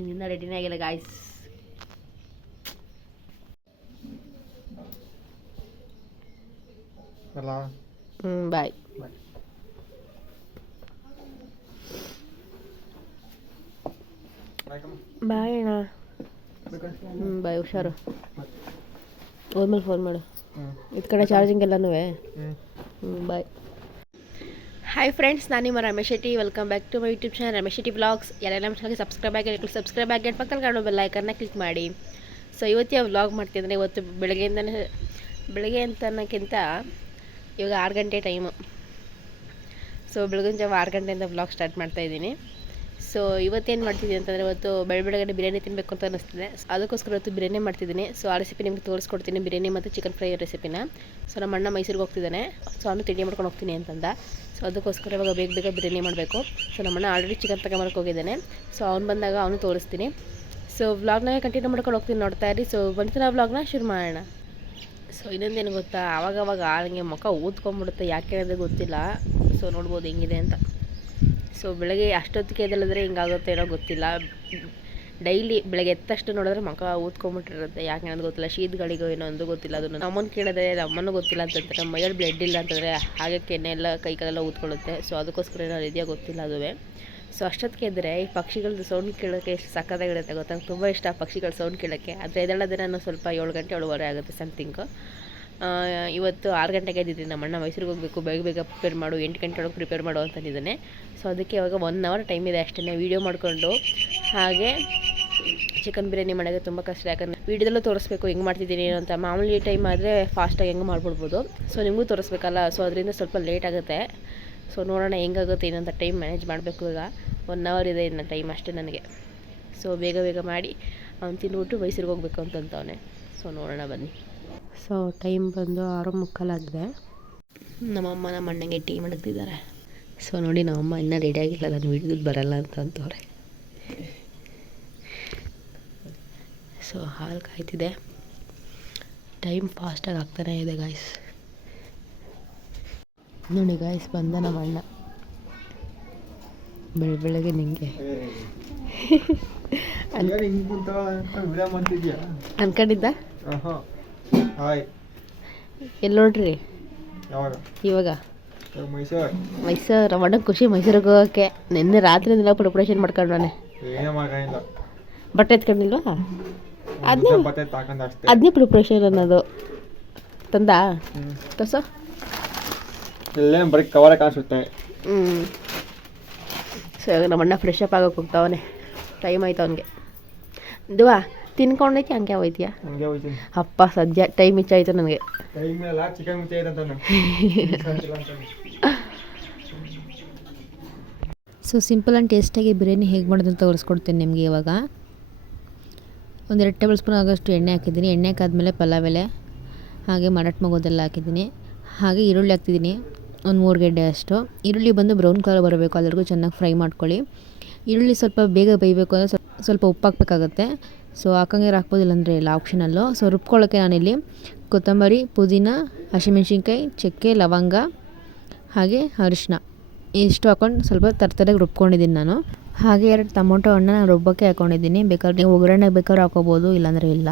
ಇನ್ನೂ ರೆಡಿನೇ ಆಗಿಲ್ಲ ಗಾಯ್ಸ್. ಬಾಯ್. ಬಾಯ್ ಅಣ್ಣ. ಬಾಯ್, ಹುಷಾರು. ಹೋದ್ಮೇಲೆ ಫೋನ್ ಮಾಡು. ಇದು ಕಡೆ ಚಾರ್ಜಿಂಗ್ ಎಲ್ಲನೂ. ಬಾಯ್. ಹಾಯ್ ಫ್ರೆಂಡ್ಸ್, ನಾನು ನಿಮ್ಮ Ramesh Shetty. Welcome back to my YouTube channel Ramesh Shetty blogs. ಯಾರೆಲ್ಲ ನಮ್ಮ ಚಾನಲ್ಗೆ ಸಬ್ಸ್ಕ್ರೈಬ್ ಆಗಿ ಪಕ್ಕದಲ್ಲಿ ಕಾಣೋ ಬೆಲ್ ಐಕನ್ನ ಕ್ಲಿಕ್ ಮಾಡಿ. ಸೊ ಇವತ್ತು ಯಾವ ವ್ಲಾಗ್ ಮಾಡ್ತಿದ್ರೆ, ಇವತ್ತು ಬೆಳಗ್ಗೆ ಅಂತ ಅನ್ನೋಕ್ಕಿಂತ ಇವಾಗ 6 ಗಂಟೆ ಟೈಮು. ಸೊ ಬೆಳಗಿನ ಜಾವ 6 ಗಂಟೆಯಿಂದ ವ್ಲಾಗ್ ಸ್ಟಾರ್ಟ್ ಮಾಡ್ತಾಯಿದ್ದೀನಿ. ಸೊ ಇವತ್ತೇನು ಮಾಡ್ತಿದ್ದೀನಿ ಅಂತಂದರೆ, ಇವತ್ತು ಬೆಳಗ್ಗೆ ಬಿರಿಯಾನಿ ತಿನ್ನಬೇಕು ಅಂತ ಅನ್ನಿಸ್ತಿದೆ. ಅದಕ್ಕೋಸ್ಕರ ಇವತ್ತು ಬಿರಿಯಾನಿ ಮಾಡ್ತಿದ್ದೀನಿ. ಸೊ ಆ ರೆಸಿಪಿ ನಿಮಗೆ ತೋರಿಸ್ಕೊಡ್ತೀನಿ, ಬಿರಿಯಾನಿ ಮತ್ತು ಚಿಕನ್ ಫ್ರೈ ರೆಸಿಪಿನ. ಸೊ ನಮ್ಮ ಅಣ್ಣ ಮೈಸೂರಿಗೆ ಹೋಗ್ತಿದ್ದಾನೆ. ಸೊ ಅವನು ತಿಂಡಿ ಮಾಡ್ಕೊಂಡು ಹೋಗ್ತೀನಿ ಅಂತಂದ. ಸೊ ಅದಕ್ಕೋಸ್ಕರ ಇವಾಗ ಬೇಗ ಬಿರಿಯಾನಿ ಮಾಡಬೇಕು. ಸೊ ನಮ್ಮಣ್ಣ ಆಲ್ರೆಡಿ ಚಿಕನ್ ತಗೊಂಬರಕ್ಕೆ ಹೋಗಿದ್ದಾನೆ. ಸೊ ಅವ್ನು ಬಂದಾಗ ಅವನು ತೋರಿಸ್ತೀನಿ. ಸೊ ವ್ಲಾಗ್ನ ಕಂಟಿನ್ಯೂ ಮಾಡ್ಕೊಂಡು ಹೋಗ್ತೀನಿ, ನೋಡ್ತಾ ಇರಿ. ಸೊ ಬಂತು ವ್ಲಾಗ್ನ ಶುರು ಮಾಡೋಣ. ಸೊ ಇನ್ನೊಂದೇನು ಗೊತ್ತಾ, ಆವಾಗವಾಗ ನನಗೆ ಮುಖ ಊದ್ಕೊಂಡ್ಬಿಡುತ್ತೆ, ಯಾಕೆ ಅನ್ನೋದು ಗೊತ್ತಿಲ್ಲ. ಸೊ ನೋಡ್ಬೋದು ಹೆಂಗಿದೆ ಅಂತ. ಸೊ ಬೆಳಗ್ಗೆ ಅಷ್ಟೊತ್ತಿಗೆ ಎದ್ದೇಳಿದ್ರೆ ಹಿಂಗಾಗುತ್ತೆ ಏನೋ ಗೊತ್ತಿಲ್ಲ. ಡೈಲಿ ಬೆಳಗ್ಗೆ ಎದ್ದ ತಕ್ಷಣ ನೋಡಿದ್ರೆ ಮುಖ ಊದ್ಕೊಂಡ್ಬಿಟ್ಟಿರುತ್ತೆ, ಯಾಕೆ ಅನ್ನೋದು ಗೊತ್ತಿಲ್ಲ. ಶೀತಗಳಿಗೋ ಏನೋ ಒಂದು ಗೊತ್ತಿಲ್ಲ. ಅದನ್ನು ನಮ್ಮನ್ನು ಕೇಳಿದ್ರೆ ನಮ್ಮನ್ನು ಗೊತ್ತಿಲ್ಲ ಅಂತಂತಾರೆ. ನಮ್ಮ ಮೈಯಲ್ಲಿ ಬ್ಲಡ್ ಇಲ್ಲ ಅಂತಂದರೆ ಹಾಗೆ ಕೆನ್ನೆ ಎಲ್ಲ ಕೈ ಕಾಲೆಲ್ಲ ಊದ್ಕೊಳ್ಳುತ್ತೆ. ಸೊ ಅದಕ್ಕೋಸ್ಕರ ಏನೋ ಇದೆಯಾ ಗೊತ್ತಿಲ್ಲ ಅದುವೇ. ಸೊ ಅಷ್ಟೊತ್ತಿಗೆ ಇದ್ದರೆ ಈ ಪಕ್ಷಿಗಳದ್ದು ಸೌಂಡ್ ಕೇಳೋಕ್ಕೆ ಎಷ್ಟು ಸಕ್ಕತ್ತಾಗಿರುತ್ತೆ ಗೊತ್ತಾ. ನಂಗೆ ತುಂಬ ಇಷ್ಟ ಪಕ್ಷಿಗಳ ಸೌಂಡ್ ಕೇಳೋಕ್ಕೆ. ಆದರೆ ಎದ್ದೇಳೋದೇ ನಾನು ಸ್ವಲ್ಪ 7 ಗಂಟೆ 7:15 ಆಗುತ್ತೆ ಸಮಥಿಂಗು. ಇವತ್ತು 6 ಗಂಟೆಗೆ ಎದ್ದಿದ್ದೀನಿ. ನಮ್ಮ ಅಣ್ಣ ಮೈಸೂರಿಗೆ ಹೋಗಬೇಕು, ಬೇಗ ಪ್ರಿಪೇರ್ ಮಾಡು, 8 ಗಂಟೆ ಒಳಗೆ ಪ್ರಿಪೇರ್ ಮಾಡು ಅಂತಂದಿದ್ದಾನೆ. ಸೊ ಅದಕ್ಕೆ ಇವಾಗ 1 ಅವರ್ ಟೈಮ್ ಇದೆ ಅಷ್ಟೇ. ವೀಡಿಯೋ ಮಾಡಿಕೊಂಡು ಹಾಗೆ ಚಿಕನ್ ಬಿರಿಯಾನಿ ಮಾಡೋಕ್ಕೆ ತುಂಬ ಕಷ್ಟ. ಯಾಕಂದರೆ ವೀಡಿಯೋದಲ್ಲೂ ತೋರಿಸ್ಬೇಕು ಹೆಂಗೆ ಮಾಡ್ತಿದ್ದೀನಿ ಅಂತ. ಮಾಮೂಲಿ ಟೈಮ್ ಆದರೆ ಫಾಸ್ಟಾಗಿ ಹೆಂಗೆ ಮಾಡ್ಬಿಡ್ಬೋದು. ಸೊ ನಿಮಗೂ ತೋರಿಸ್ಬೇಕಲ್ಲ, ಸೊ ಅದರಿಂದ ಸ್ವಲ್ಪ ಲೇಟ್ ಆಗುತ್ತೆ. ಸೊ ನೋಡೋಣ ಹೆಂಗಾಗುತ್ತೆ ಏನಂತ. ಟೈಮ್ ಮ್ಯಾನೇಜ್ ಮಾಡಬೇಕು. ಈಗ 1 ಅವರ್ ಇದೆ ಇನ್ನು ಟೈಮ್ ಅಷ್ಟೇ ನನಗೆ. ಸೊ ಬೇಗ ಮಾಡಿ ಅವ್ನು ತಿಂದ್ಬಿಟ್ಟು ಮೈಸೂರಿಗೆ ಹೋಗ್ಬೇಕು ಅಂತಂತವನೆ. ಸೊ ನೋಡೋಣ ಬನ್ನಿ. ಸೊ ಟೈಮ್ ಬಂದು 6:45 ಆಗಿದೆ. ನಮ್ಮಮ್ಮ ನಮ್ಮ ಅಣ್ಣಂಗೆ ಟೀ ಮಾಡ್ತಿದ್ದಾರೆ. ಸೊ ನೋಡಿ, ನಮ್ಮಮ್ಮ ಇನ್ನೂ ರೆಡಿ ಆಗಿಲ್ಲ, ನಾನು ವೀಡಿಯೋದಲ್ಲಿ ಬರಲ್ಲ ಅಂತವ್ರೆ. ಸೊ ಹಾಲು ಕಾಯ್ತಿದೆ. ಟೈಮ್ ಫಾಸ್ಟಾಗಿ ಆಗ್ತಾನೇ ಇದೆ ಗಾಯ್ಸ್. ನೋಡಿ ಗಾಯ್ಸ್, ಬಂದ ನಮ್ಮ ಅಣ್ಣ ಬೆಳಗ್ಗೆ ನಿಂಗೆ ಅನ್ಕೊಂಡಿದ್ದ. ಎಲ್ಲಿ ನೋಡ್ರಿ ಇವಾಗ ಮೈಸೂರು ಅಣ್ಣ ಖುಷಿ ಮೈಸೂರಿಗೆ ಹೋಗೋಕ್ಕೆ. ನಿನ್ನೆ ರಾತ್ರಿಯಿಂದ ಪ್ರಿಪ್ರೇಷನ್ ಮಾಡ್ಕೊಂಡ್ವಾನೆ. ಬಟ್ಟೆ ಎತ್ಕೊಂಡಿಲ್ವಾ? ಅದನ್ನೇ ಪ್ರಿಪ್ರೇಷನ್ ಅನ್ನೋದು. ತಂದ ತೋರ್ಸೋ. ಬರೀ ಕವರ್ ಕಾಣಿಸುತ್ತೆ. ಸೊ ಇವಾಗ ನಮ್ಮಣ್ಣ ಫ್ರೆಶ್ ಅಪ್ ಆಗೋಕೆ ಹೋಗ್ತಾವನೆ. ಟೈಮ್ ಆಯ್ತು ಅವನಿಗೆ. ದುವಾ ತಿನ್ಕೊಂಡೈತಿ ಹಂಗೆ ಹೋಯ್ತೀಯಾ? ಅಪ್ಪ ಸದ್ಯ ಟೈಮ್ ಮಿಚ್ಚಾಯ್ತು ನನಗೆ. ಸೊ ಸಿಂಪಲ್ ಆ್ಯಂಡ್ ಟೇಸ್ಟಾಗಿ ಬಿರಿಯಾನಿ ಹೇಗೆ ಮಾಡೋದು ಅಂತ ತೋರಿಸ್ಕೊಡ್ತೀನಿ ನಿಮಗೆ. ಇವಾಗ 1 ಟೇಬಲ್ ಸ್ಪೂನ್ ಆಗೋಷ್ಟು ಎಣ್ಣೆ ಹಾಕಿದ್ದೀನಿ. ಎಣ್ಣೆ ಹಾಕಾದ್ಮೇಲೆ ಪಲಾವ್ ಎಲೆ ಹಾಗೆ ಮರಾಠ ಮಗೋದೆಲ್ಲ ಹಾಕಿದ್ದೀನಿ. ಹಾಗೆ ಈರುಳ್ಳಿ ಹಾಕ್ತಿದ್ದೀನಿ, ಒಂದು 3 ಗೆಡ್ಡೆ ಅಷ್ಟು. ಈರುಳ್ಳಿ ಬಂದು ಬ್ರೌನ್ ಕಲರ್ ಬರಬೇಕು, ಅಲ್ಲಿವರೆಗೂ ಚೆನ್ನಾಗಿ ಫ್ರೈ ಮಾಡ್ಕೊಳ್ಳಿ. ಈರುಳ್ಳಿ ಸ್ವಲ್ಪ ಬೇಗ ಬೇಯಬೇಕು ಅಂದರೆ ಸ್ವಲ್ಪ ಉಪ್ಪು ಹಾಕಬೇಕಾಗುತ್ತೆ. ಸೊ ಹಾಕಂಗೆ ಹಾಕ್ಬೋದಿಲ್ಲ ಅಂದರೆ ಇಲ್ಲ, ಆಪ್ಷನಲ್ಲು. ಸೊ ರುಬ್ಕೊಳ್ಳೋಕ್ಕೆ ನಾನಿಲ್ಲಿ ಕೊತ್ತಂಬರಿ, ಪುದೀನ, ಹಸಿಮೆಣ್ಸಿನ್ಕಾಯಿ, ಚಕ್ಕೆ, ಲವಂಗ ಹಾಗೆ ಅರಿಶಿನ ಇಷ್ಟು ಹಾಕ್ಕೊಂಡು ಸ್ವಲ್ಪ ತರತರಾಗಿ ರುಬ್ಕೊಂಡಿದ್ದೀನಿ ನಾನು. ಹಾಗೆ 2 ಟೊಮೊಟೊ ಹಣ್ಣು ನಾನು ರುಬ್ಬಕ್ಕೆ ಹಾಕ್ಕೊಂಡಿದ್ದೀನಿ. ಬೇಕಾದ್ರೆ ನೀವು ಒಗ್ಗರಣೆ ಬೇಕಾದ್ರೂ ಹಾಕೋಬೋದು, ಇಲ್ಲಾಂದರೆ ಇಲ್ಲ.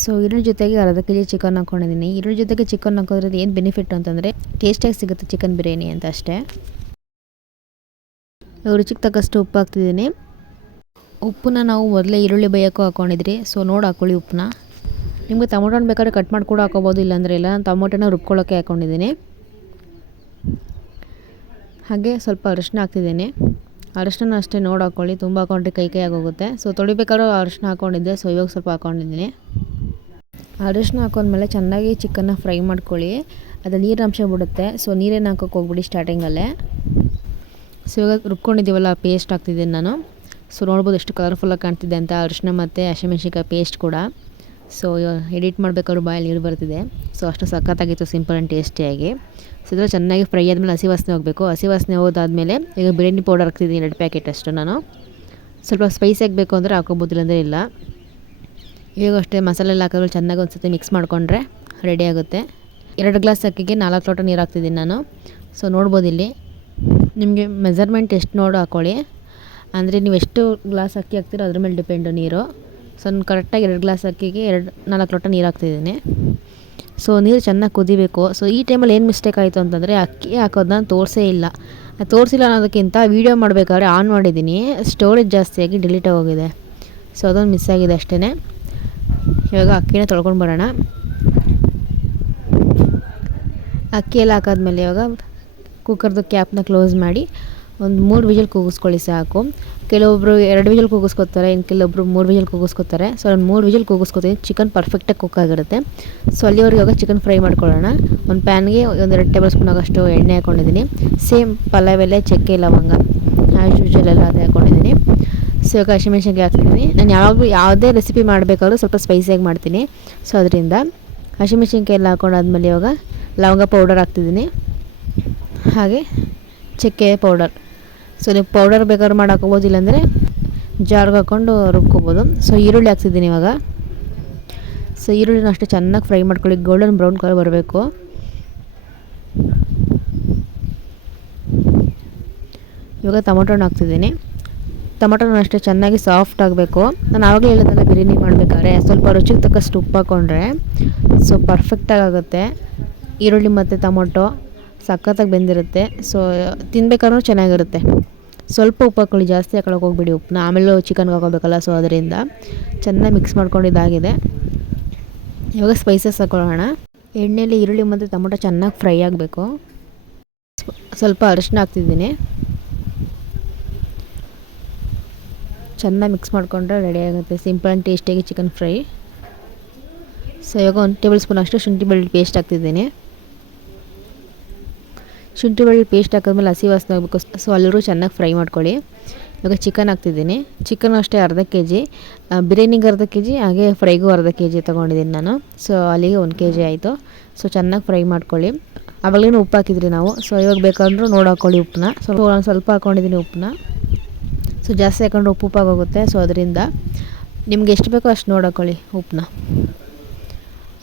ಸೊ ಈರುಳ್ಳಿ ಜೊತೆಗೆ ಅರ್ಧ kg ಚಿಕನ್ ಹಾಕ್ಕೊಂಡಿದ್ದೀನಿ. ಈರುಳ್ಳಿ ಜೊತೆಗೆ ಚಿಕನ್ ಹಾಕೋದ್ರಿಂದ ಏನು ಬೆನಿಫಿಟ್ ಅಂತಂದರೆ ಟೇಸ್ಟಾಗಿ ಸಿಗುತ್ತೆ ಚಿಕನ್ ಬಿರಿಯಾನಿ ಅಂತ ಅಷ್ಟೇ. ರುಚಿಗೆ ತಕ್ಕಷ್ಟು ಉಪ್ಪು ಹಾಕ್ತಿದ್ದೀನಿ. ಉಪ್ಪನ್ನ ನಾವು ಮೊದಲೇ ಈರುಳ್ಳಿ ಬೇಯೋಕ್ಕೂ ಹಾಕ್ಕೊಂಡಿದ್ರಿ. ಸೊ ನೋಡಿ ಹಾಕ್ಕೊಳ್ಳಿ ಉಪ್ಪನ್ನ. ನಿಮಗೆ ಟೊಮೊಟೊ ಹಣ್ಣು ಬೇಕಾದ್ರೆ ಕಟ್ ಮಾಡಿ ಕೂಡ ಹಾಕೋಬೋದು, ಇಲ್ಲಾಂದರೆ ಇಲ್ಲ. ನಾನು ಟೊಮೊಟೊನ ರುಬ್ಕೊಳ್ಳೋಕ್ಕೆ ಹಾಕ್ಕೊಂಡಿದ್ದೀನಿ. ಹಾಗೆ ಸ್ವಲ್ಪ ಅರಿಶಿನ ಹಾಕ್ತಿದ್ದೀನಿ. ಅರಿಶಿನ ಅಷ್ಟೇ ನೋಡಿ ಹಾಕ್ಕೊಳ್ಳಿ, ತುಂಬ ಹಾಕ್ಕೊಂಡ್ರೆ ಕೈ ಆಗೋಗುತ್ತೆ. ಸೊ ತೊಳಿಬೇಕಾದ್ರೂ ಅರಿಶಿನ ಹಾಕ್ಕೊಂಡಿದ್ದೆ. ಸೊ ಇವಾಗ ಸ್ವಲ್ಪ ಹಾಕ್ಕೊಂಡಿದ್ದೀನಿ. ಅರಿಶಿನ ಹಾಕೊಂಡ್ಮೇಲೆ ಚೆನ್ನಾಗಿ ಚಿಕನ್ನ ಫ್ರೈ ಮಾಡ್ಕೊಳ್ಳಿ. ಅದು ನೀರಿನಂಶ ಬಿಡುತ್ತೆ. ಸೊ ನೀರೇನು ಹಾಕೋಕ್ಕೆ ಹೋಗ್ಬಿಡಿ ಸ್ಟಾರ್ಟಿಂಗಲ್ಲೇ. ಸೊ ಇವಾಗ ರುಬ್ಕೊಂಡಿದ್ದೀವಲ್ಲ ಪೇಸ್ಟ್ ಹಾಕ್ತಿದ್ದೀನಿ ನಾನು. ಸೊ ನೋಡ್ಬೋದು ಎಷ್ಟು ಕಲರ್ಫುಲ್ಲಾಗಿ ಕಾಣ್ತಿದೆ ಅಂತ, ಅರಿಶಿನ ಮತ್ತು ಹಸಿಮೆಣ್ಸಿನ್ಕಾಯಿ ಪೇಸ್ಟ್ ಕೂಡ. ಸೊ ಎಡಿಟ್ ಮಾಡಬೇಕಾದ್ರೂ ಬಾಯಲ್ಲಿ ನೀರು ಬರ್ತಿದೆ. ಸೊ ಅಷ್ಟು ಸಖತ್ತಾಗಿತ್ತು, ಸಿಂಪಲ್ ಆ್ಯಂಡ್ ಟೇಸ್ಟಿಯಾಗಿ. ಸೊ ಇದೆಲ್ಲ ಚೆನ್ನಾಗಿ ಫ್ರೈ ಆದಮೇಲೆ ಹಸಿ ವಾಸನೆ ಹೋಗಬೇಕು. ಹಸಿ ವಾಸನೆ ಹೋದಾದ್ಮೇಲೆ ಈಗ ಬಿರಿಯಾನಿ ಪೌಡರ್ ಹಾಕ್ತಿದ್ದೀನಿ 2 ಪ್ಯಾಕೆಟ್ ಅಷ್ಟು ನಾನು. ಸ್ವಲ್ಪ ಸ್ಪೈಸಿಯಾಗಿ ಬೇಕು ಅಂದರೆ ಹಾಕೋಬೋದಿಲ್ಲ ಅಂದರೆ ಇಲ್ಲ. ಇವಾಗ ಅಷ್ಟೇ ಮಸಾಲೆ ಎಲ್ಲ ಹಾಕಿದ್ರೆ ಚೆನ್ನಾಗಿ ಒಂದು ಸತಿ ಮಿಕ್ಸ್ ಮಾಡಿಕೊಂಡ್ರೆ ರೆಡಿ ಆಗುತ್ತೆ. 2 ಗ್ಲಾಸ್ ಅಕ್ಕಿಗೆ 4 ಲೋಟ ನೀರು ಹಾಕ್ತಿದ್ದೀನಿ ನಾನು. ಸೊ ನೋಡ್ಬೋದು ಇಲ್ಲಿ ನಿಮಗೆ ಮೆಜರ್ಮೆಂಟ್ ಎಷ್ಟು ನೋಡಿ ಹಾಕ್ಕೊಳ್ಳಿ. ಅಂದರೆ ನೀವು ಎಷ್ಟು ಗ್ಲಾಸ್ ಅಕ್ಕಿ ಹಾಕ್ತೀರೋ ಅದ್ರ ಮೇಲೆ ಡಿಪೆಂಡು ನೀರು. ಸೊ ನಾನು ಕರೆಕ್ಟಾಗಿ 2 ಗ್ಲಾಸ್ ಅಕ್ಕಿಗೆ 4 ಲೋಟ ನೀರು ಹಾಕ್ತಿದ್ದೀನಿ. ಸೊ ನೀರು ಚೆನ್ನಾಗಿ ಕುದಿಬೇಕು. ಸೊ ಈ ಟೈಮಲ್ಲಿ ಏನು ಮಿಸ್ಟೇಕ್ ಆಯಿತು ಅಂತಂದರೆ ಅಕ್ಕಿ ಹಾಕೋದನ್ನ ತೋರಿಸೇ ಇಲ್ಲ. ತೋರಿಸಿಲ್ಲ ಅನ್ನೋದಕ್ಕಿಂತ ವೀಡಿಯೋ ಮಾಡಬೇಕಾದ್ರೆ ಆನ್ ಮಾಡಿದ್ದೀನಿ, ಸ್ಟೋರೇಜ್ ಜಾಸ್ತಿಯಾಗಿ ಡಿಲೀಟ್ ಆಗೋಗಿದೆ. ಸೊ ಅದೊಂದು ಮಿಸ್ ಆಗಿದೆ ಅಷ್ಟೇ. ಇವಾಗ ಅಕ್ಕಿನ ತೊಳ್ಕೊಂಡು ಬರೋಣ. ಅಕ್ಕಿ ಎಲ್ಲ ಹಾಕಾದ್ಮೇಲೆ ಇವಾಗ ಕುಕ್ಕರ್ದು ಕ್ಯಾಪ್ನ ಕ್ಲೋಸ್ ಮಾಡಿ ಒಂದು 3 ವಿಷಲ್ ಕೂಗಿಸ್ಕೊಳ್ಳಿ ಸಾಕು. ಕೆಲವೊಬ್ಬರು 2 ವಿಷಲ್ ಕೂಗಿಸ್ಕೊತಾರೆ, ಇನ್ನು ಕೆಲವೊಬ್ಬರು 3 ವಿಷಲ್ ಕೂಗಿಸ್ಕೊತಾರೆ. ಸೊ ನಾನು 3 ವಿಷಲ್ ಕೂಗಿಸ್ಕೊತೀನಿ, ಚಿಕನ್ ಪರ್ಫೆಕ್ಟಾಗಿ ಕುಕ್ ಆಗಿರುತ್ತೆ. ಸೊ ಅಲ್ಲಿವರೆಗೆ ಇವಾಗ ಚಿಕನ್ ಫ್ರೈ ಮಾಡ್ಕೊಳ್ಳೋಣ. ಒಂದು ಪ್ಯಾನ್ಗೆ 1-2 ಟೇಬಲ್ ಸ್ಪೂನ್ ಆಗೋಷ್ಟು ಎಣ್ಣೆ ಹಾಕ್ಕೊಂಡಿದ್ದೀನಿ. ಸೇಮ್ ಪಲಾವ್ ಎಲೆ, ಚಕ್ಕೆ, ಲವಂಗ ಆ್ಯಸ್ ಯೂಶುವಲ್ ಎಲ್ಲ ಅದೇ ಹಾಕ್ಕೊಂಡಿದ್ದೀನಿ. ಸೊ ಇವಾಗ ಹಸಿಮೆಣ್ಸಿನ್ಕಾಯಿ ಹಾಕ್ತಿದ್ದೀನಿ. ನಾನು ಯಾವಾಗಲೂ ಯಾವುದೇ ರೆಸಿಪಿ ಮಾಡಬೇಕಾದ್ರೂ ಸ್ವಲ್ಪ ಸ್ಪೈಸಿಯಾಗಿ ಮಾಡ್ತೀನಿ. ಸೊ ಅದರಿಂದ ಹಸಿಮೆಣ್ಸಿನ್ಕಾಯಿ ಎಲ್ಲ ಹಾಕೊಂಡಾದ್ಮೇಲೆ ಇವಾಗ ಲವಂಗ ಪೌಡರ್ ಹಾಕ್ತಿದ್ದೀನಿ, ಹಾಗೆ ಚಕ್ಕೆ ಪೌಡರ್. ಸೊ ನೀವು ಪೌಡರ್ ಬೇಕಾದ್ರೂ ಮಾಡಾಕೋಬೋದು, ಇಲ್ಲಾಂದರೆ ಜಾರ್ಗೆ ಹಾಕ್ಕೊಂಡು ರುಬ್ಕೋಬೋದು. ಸೊ ಈರುಳ್ಳಿ ಹಾಕ್ತಿದ್ದೀನಿ ಇವಾಗ. ಸೊ ಈರುಳ್ಳಿನ ಅಷ್ಟೇ ಚೆನ್ನಾಗಿ ಫ್ರೈ ಮಾಡ್ಕೊಳ್ಳಿ, ಗೋಲ್ಡನ್ ಬ್ರೌನ್ ಕಲರ್ ಬರಬೇಕು. ಇವಾಗ ಟೊಮೊಟೊನ ಹಾಕ್ತಿದ್ದೀನಿ. ಟೊಮೊಟೊನ ಅಷ್ಟೇ ಚೆನ್ನಾಗಿ ಸಾಫ್ಟ್ ಆಗಬೇಕು. ನಾನು ಆವಾಗಲೇ ಹೇಳಿದ್ನಲ್ಲ, ಬಿರಿಯಾನಿ ಮಾಡಬೇಕಾದ್ರೆ ಸ್ವಲ್ಪ ರುಚಿಗೆ ತಕ್ಕಷ್ಟು ಉಪ್ಪು ಹಾಕ್ಕೊಂಡ್ರೆ ಸೊ ಪರ್ಫೆಕ್ಟಾಗಿ ಆಗುತ್ತೆ. ಈರುಳ್ಳಿ ಮತ್ತು ಟೊಮೊಟೊ ಸಖತ್ತಾಗಿ ಬೆಂದಿರುತ್ತೆ. ಸೊ ತಿನ್ಬೇಕಾದ್ರೂ ಚೆನ್ನಾಗಿರುತ್ತೆ. ಸ್ವಲ್ಪ ಉಪ್ಪು ಹಾಕ್ಕೊಳ್ಳಿ, ಜಾಸ್ತಿ ಹಾಕೊಳ್ಳೋಕೆ ಹೋಗ್ಬಿಡಿ ಉಪ್ಪನ್ನ, ಆಮೇಲೆ ಚಿಕನ್ಗೆ ಹಾಕೋಬೇಕಲ್ಲ. ಸೊ ಅದರಿಂದ ಚೆನ್ನಾಗಿ ಮಿಕ್ಸ್ ಮಾಡ್ಕೊಂಡಿದ್ದಾಗಿದೆ. ಇವಾಗ ಸ್ಪೈಸಸ್ ಹಾಕೊಳ್ಳೋಣ. ಎಣ್ಣೆಯಲ್ಲಿ ಈರುಳ್ಳಿ ಮತ್ತು ಟೊಮೊಟೊ ಚೆನ್ನಾಗಿ ಫ್ರೈ ಆಗಬೇಕು. ಸ್ವಲ್ಪ ಅರಿಶಿನ ಹಾಕ್ತಿದ್ದೀನಿ. ಚೆನ್ನಾಗಿ ಮಿಕ್ಸ್ ಮಾಡಿಕೊಂಡ್ರೆ ರೆಡಿ ಆಗುತ್ತೆ ಸಿಂಪಲ್ ಆ್ಯಂಡ್ ಟೇಸ್ಟಿಯಾಗಿ ಚಿಕನ್ ಫ್ರೈ. ಸೊ ಇವಾಗ 1 ಟೇಬಲ್ ಸ್ಪೂನ್ ಅಷ್ಟು ಶುಂಠಿ ಬೆಳ್ಳುಳ್ಳಿ ಪೇಸ್ಟ್ ಹಾಕ್ತಿದ್ದೀನಿ. ಶುಂಠಿ ಬೆಳ್ಳುಳ್ಳಿ ಪೇಸ್ಟ್ ಹಾಕಿದ್ಮೇಲೆ ಹಸಿ ವಾಸನೆ ಆಗಬೇಕು. ಸೊ ಅಲ್ಲರೂ ಚೆನ್ನಾಗಿ ಫ್ರೈ ಮಾಡ್ಕೊಳ್ಳಿ. ಇವಾಗ ಚಿಕನ್ ಹಾಕ್ತಿದ್ದೀನಿ. ಚಿಕನ್ ಅಷ್ಟೇ ಅರ್ಧ kg, ಬಿರಿಯಾನಿಗೆ ಅರ್ಧ kg, ಹಾಗೆ ಫ್ರೈಗೂ ಅರ್ಧ kg ತೊಗೊಂಡಿದ್ದೀನಿ ನಾನು. ಸೊ ಅಲ್ಲಿಗೆ 1 kg ಆಯಿತು. ಸೊ ಚೆನ್ನಾಗಿ ಫ್ರೈ ಮಾಡ್ಕೊಳ್ಳಿ. ಆವಾಗಲೇ ಉಪ್ಪು ಹಾಕಿದ್ರಿ ನಾವು. ಸೊ ಇವಾಗ ಬೇಕಂದ್ರೂ ನೋಡಿ ಹಾಕ್ಕೊಳ್ಳಿ ಉಪ್ಪನ್ನ. ಸ್ವಲ್ಪ ಹಾಕ್ಕೊಂಡಿದ್ದೀನಿ ಉಪ್ಪನ್ನ. ಸೊ ಜಾಸ್ತಿ ಹಾಕೊಂಡ್ರೆ ಉಪ್ಪಾಗೋಗುತ್ತೆ. ಸೊ ಅದರಿಂದ ನಿಮ್ಗೆ ಎಷ್ಟು ಬೇಕೋ ಅಷ್ಟು ನೋಡಿ ಹಾಕ್ಕೊಳ್ಳಿ ಉಪ್ಪನ್ನ.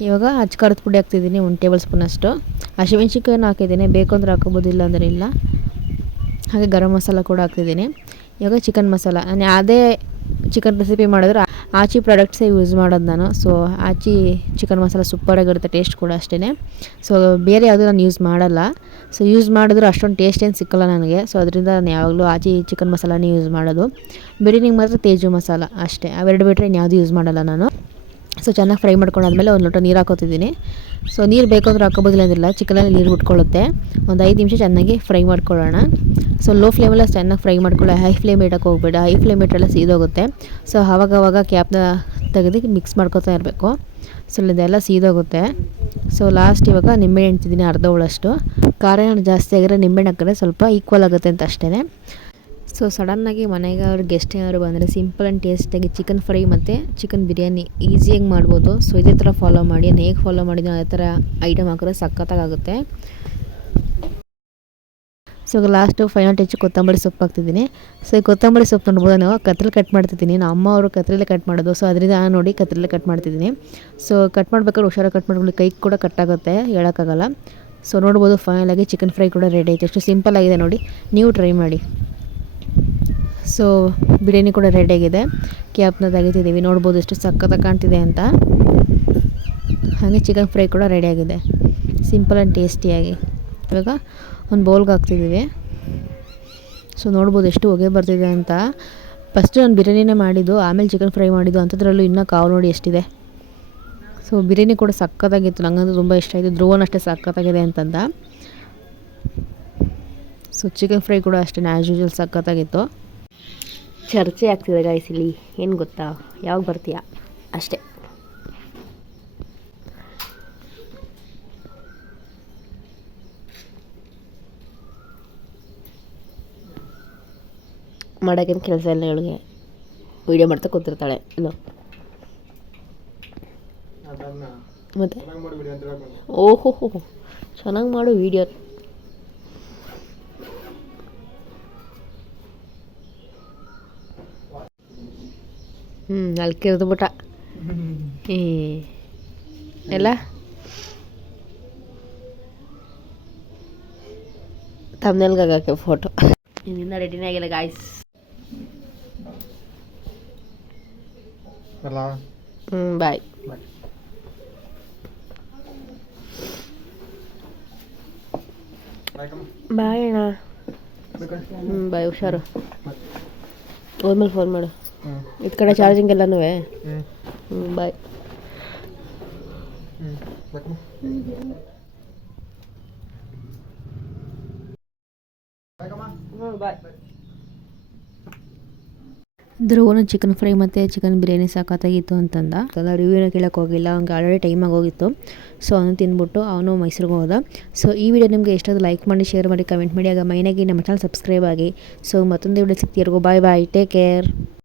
ಇವಾಗ ಖಾರದ ಪುಡಿ ಹಾಕ್ತಿದ್ದೀನಿ 1 ಟೇಬಲ್ ಸ್ಪೂನ್ ಅಷ್ಟು. ಹಸಿಮೆಣ್ಸಿನ್ಕಾಯಿನ ಹಾಕಿದ್ದೀನಿ, ಬೇಕು ಅಂದರೆ ಹಾಕೋಬೋದು, ಇಲ್ಲ ಅಂದರೆ ಇಲ್ಲ. ಹಾಗೆ ಗರಂ ಮಸಾಲ ಕೂಡ ಹಾಕ್ತಿದ್ದೀನಿ. ಇವಾಗ ಚಿಕನ್ ಮಸಾಲ, ನಾನು ಯಾವುದೇ ಚಿಕನ್ ರೆಸಿಪಿ ಮಾಡಿದ್ರೆ ಆಚಿ ಪ್ರಾಡಕ್ಟ್ಸೇ ಯೂಸ್ ಮಾಡೋದು ನಾನು. ಸೊ ಆಚಿ ಚಿಕನ್ ಮಸಾಲ ಸೂಪರಾಗಿರುತ್ತೆ, ಟೇಸ್ಟ್ ಕೂಡ ಅಷ್ಟೇ. ಸೊ ಬೇರೆ ಯಾವುದೂ ನಾನು ಯೂಸ್ ಮಾಡಲ್ಲ. ಸೊ ಯೂಸ್ ಮಾಡಿದ್ರು ಅಷ್ಟೊಂದು ಟೇಸ್ಟ್ ಏನು ಸಿಕ್ಕಲ್ಲ ನನಗೆ. ಸೊ ಅದರಿಂದ ನಾನು ಯಾವಾಗಲೂ ಆಚಿ ಚಿಕನ್ ಮಸಾಲನೇ ಯೂಸ್ ಮಾಡೋದು. ಬಿರಿಯಾನಿಗೆ ಮಾತ್ರ ತೇಜು ಮಸಾಲ ಅಷ್ಟೇ, ಅವೆರಡು ಬಿಟ್ಟರೆ ಇನ್ಯಾವುದೂ ಯೂಸ್ ಮಾಡಲ್ಲ ನಾನು. ಸೊ ಚೆನ್ನಾಗಿ ಫ್ರೈ ಮಾಡ್ಕೊಂಡಾದ್ಮೇಲೆ 1 ಲೋಟ ನೀರು ಹಾಕೋತಿದ್ದೀನಿ. ಸೊ ನೀರು ಬೇಕು ಅಂದರೆ ಹಾಕೋಬೋದಿಲ್ಲ ಅಂದಿಲ್ಲ, ಚಿಕನಲ್ಲಿ ನೀರು ಬಿಟ್ಕೊಳ್ಳುತ್ತೆ. ಒಂದು 5 ನಿಮಿಷ ಚೆನ್ನಾಗಿ ಫ್ರೈ ಮಾಡ್ಕೊಳ್ಳೋಣ. ಸೊ ಲೋ ಫ್ಲೇಮಲ್ಲಿ ಚೆನ್ನಾಗಿ ಫ್ರೈ ಮಾಡ್ಕೊಳ್ಳಿ, ಹೈ ಫ್ಲೇಮ್ ಇಡೋಕ್ಕೆ ಹೋಗಬೇಡ, ಹೈ ಫ್ಲೇಮ್ ಇಟ್ಟರೆಲ್ಲ ಸೀದೋಗುತ್ತೆ. ಸೊ ಆವಾಗ ಕ್ಯಾಪ್ನ ತೆಗೆದು ಮಿಕ್ಸ್ ಮಾಡ್ಕೊತಾ ಇರಬೇಕು. ಸೊ ಇದೆಲ್ಲ ಸೀದೋಗುತ್ತೆ. ಸೊ ಲಾಸ್ಟ್ ಇವಾಗ ನಿಂಬೆಹಣ್ಣು ಇಡ್ತಿದ್ದೀನಿ, ಅರ್ಧ ಹೋಳಷ್ಟು. ಖಾರ ಏನಾದ್ರು ಜಾಸ್ತಿ ಆಗಿದ್ರೆ ನಿಂಬೆಹಣ್ಣು ಹಾಕಿದ್ರೆ ಸ್ವಲ್ಪ ಈಕ್ವಲ್ ಆಗುತ್ತೆ ಅಂತ ಅಷ್ಟೇ. ಸೊ ಸಡನ್ನಾಗಿ ಮನೆಗೆ ಅವ್ರ ಗೆಸ್ಟ್ ಏನಾದ್ರು ಬಂದರೆ ಸಿಂಪಲ್ ಆ್ಯಂಡ್ ಟೇಸ್ಟಿಯಾಗಿ ಚಿಕನ್ ಫ್ರೈ ಮತ್ತು ಚಿಕನ್ ಬಿರಿಯಾನಿ ಈಸಿಯಾಗಿ ಮಾಡ್ಬೋದು. ಸೊ ಇದೇ ಥರ ಫಾಲೋ ಮಾಡಿ, ನಾನು ಹೇಗೆ ಫಾಲೋ ಮಾಡಿದ್ದೀನಿ ಅದೇ ಥರ ಐಟಮ್ ಹಾಕಿದ್ರೆ ಸಖತ್ತಾಗುತ್ತೆ. ಸೊ ಲಾಸ್ಟು ಫೈನಲ್ ಟಚ್ ಕೊತ್ತಂಬರಿ ಸೊಪ್ಪು ಹಾಕ್ತಿದ್ದೀನಿ. ಸೊ ಈ ಕೊತ್ತಂಬರಿ ಸೊಪ್ಪು ನೋಡ್ಬೋದು, ನಾವು ಕತ್ರಿಲಿ ಕಟ್ ಮಾಡ್ತಿದ್ದೀನಿ. ನಮ್ಮ ಅಮ್ಮ ಅವರು ಕತ್ರಿಲೇ ಕಟ್ ಮಾಡೋದು. ಸೊ ಅದರಿಂದ ನಾನು ನೋಡಿ ಕತ್ರಿಲೇ ಕಟ್ ಮಾಡ್ತಿದ್ದೀನಿ. ಸೊ ಕಟ್ ಮಾಡ್ಬೇಕಾದ್ರೆ ಹುಷಾರಾಗಿ ಕಟ್ ಮಾಡ್ಕೊಂಡು ಕೈ ಕೂಡ ಕಟ್ಟಾಗುತ್ತೆ, ಹೇಳೋಕ್ಕಾಗಲ್ಲ. ಸೊ ನೋಡ್ಬೋದು ಫೈನಲಾಗಿ ಚಿಕನ್ ಫ್ರೈ ಕೂಡ ರೆಡಿ ಆಯಿತು. ಎಷ್ಟು ಸಿಂಪಲ್ ಆಗಿದೆ ನೋಡಿ, ನೀವು ಟ್ರೈ ಮಾಡಿ. ಸೊ ಬಿರಿಯಾನಿ ಕೂಡ ರೆಡಿಯಾಗಿದೆ. ಕ್ಯಾಪ್ನ ತೆಗಿತಿದ್ದೀವಿ, ನೋಡ್ಬೋದು ಎಷ್ಟು ಸಖತ್ತಾಗಿ ಕಾಣ್ತಿದೆ ಅಂತ. ಹಾಗೆ ಚಿಕನ್ ಫ್ರೈ ಕೂಡ ರೆಡಿಯಾಗಿದೆ ಸಿಂಪಲ್ ಆ್ಯಂಡ್ ಟೇಸ್ಟಿಯಾಗಿ. ಇವಾಗ ಒಂದು ಬೌಲ್ಗೆ ಹಾಕ್ತಿದ್ದೀವಿ. ಸೊ ನೋಡ್ಬೋದು ಎಷ್ಟು ಹೊಗೆ ಬರ್ತಿದೆ ಅಂತ. ಫಸ್ಟು ನಾನು ಬಿರಿಯಾನಿನೇ ಮಾಡಿದ್ದು, ಆಮೇಲೆ ಚಿಕನ್ ಫ್ರೈ ಮಾಡಿದ್ದು. ಅಂಥದ್ರಲ್ಲೂ ಇನ್ನೂ ಕಾವು ನೋಡಿ ಎಷ್ಟಿದೆ. ಸೊ ಬಿರಿಯಾನಿ ಕೂಡ ಸಖತ್ತಾಗಿತ್ತು, ನನಗಂತೂ ತುಂಬ ಇಷ್ಟ ಆಯಿತು. ಧ್ರುವನ ಅಷ್ಟೇ ಸಖತ್ತಾಗಿದೆ ಅಂತಂದ. ಸೊ ಚಿಕನ್ ಫ್ರೈ ಕೂಡ ಅಷ್ಟೇ ಆ್ಯಸ್ ಯೂಶುವಲ್ ಸಖತ್ತಾಗಿತ್ತು. ಚರ್ಚೆ ಆಗ್ತಿದೆ ಗಾಯ್ಸ್ ಇಲ್ಲಿ, ಏನು ಗೊತ್ತಾ, ಯಾವಾಗ ಬರ್ತೀಯಾ ಅಷ್ಟೇ. ಮಾಡೋಕ್ಕೇನು ಕೆಲಸ ಇಲ್ಲ ಇವಳಿಗೆ, ವೀಡಿಯೋ ಮಾಡ್ತಾ ಕೂತಿರ್ತಾಳೆ. ಅಲ್ಲೋ ಮತ್ತೆ ಓಹೋ ಚೆನ್ನಾಗಿ ಮಾಡು ವೀಡಿಯೋ. ಅಲ್ಲಿ ಕಿರಿದ್ಬಿಟ್ಟ ಎಲ್ಲ ತಮ್ಮನೆಲ್ಗಾಗಕ್ಕೆ ಫೋಟೋ. ಇನ್ನೂ ರೆಡಿನೇ ಆಗಿಲ್ಲ ಗಾಯ್ಸ್. ಬಾಯ್. ಬಾಯ್ ಅಣ್ಣ. ಬಾಯ್, ಹುಷಾರು. ಹೋದ್ಮೇಲೆ ಫೋನ್ ಮಾಡು. ಇದು ಕಡೆ ಚಾರ್ಜಿಂಗ್ ಎಲ್ಲನೂ. ಬಾಯ್. ಬಾಯ್. ಧ್ರುವನು ಚಿಕನ್ ಫ್ರೈ ಮತ್ತು ಚಿಕನ್ ಬಿರಿಯಾನಿ ಸಾಕತ್ತಾಗಿತ್ತು ಅಂತಂದ. ರಿವ್ಯೂನ ಕೇಳೋಕೆ ಹೋಗಿಲ್ಲ, ಅವ್ನಿಗೆ ಆಲ್ರೆಡಿ ಟೈಮ್ ಆಗೋಗಿತ್ತು. ಸೊ ಅವನು ತಿಂದ್ಬಿಟ್ಟು ಅವನು ಮೈಸೂರಿಗೆ ಹೋದ. ಸೊ ಈ ವಿಡಿಯೋ ನಿಮಗೆ ಎಷ್ಟಾದರೂ ಲೈಕ್ ಮಾಡಿ, ಶೇರ್ ಮಾಡಿ, ಕಮೆಂಟ್ ಮಾಡಿ. ಆಗ ಮೈನಾಗಿ ನಮ್ಮ ಚಾನಲ್ ಸಬ್ಸ್ಕ್ರೈಬ್ ಆಗಿ. ಸೊ ಮತ್ತೊಂದು ವಿಡಿಯೋ ಸಿಗ್ತೀರಿಗೂ. ಬಾಯ್ ಬಾಯ್, ಟೇಕ್ ಕೇರ್.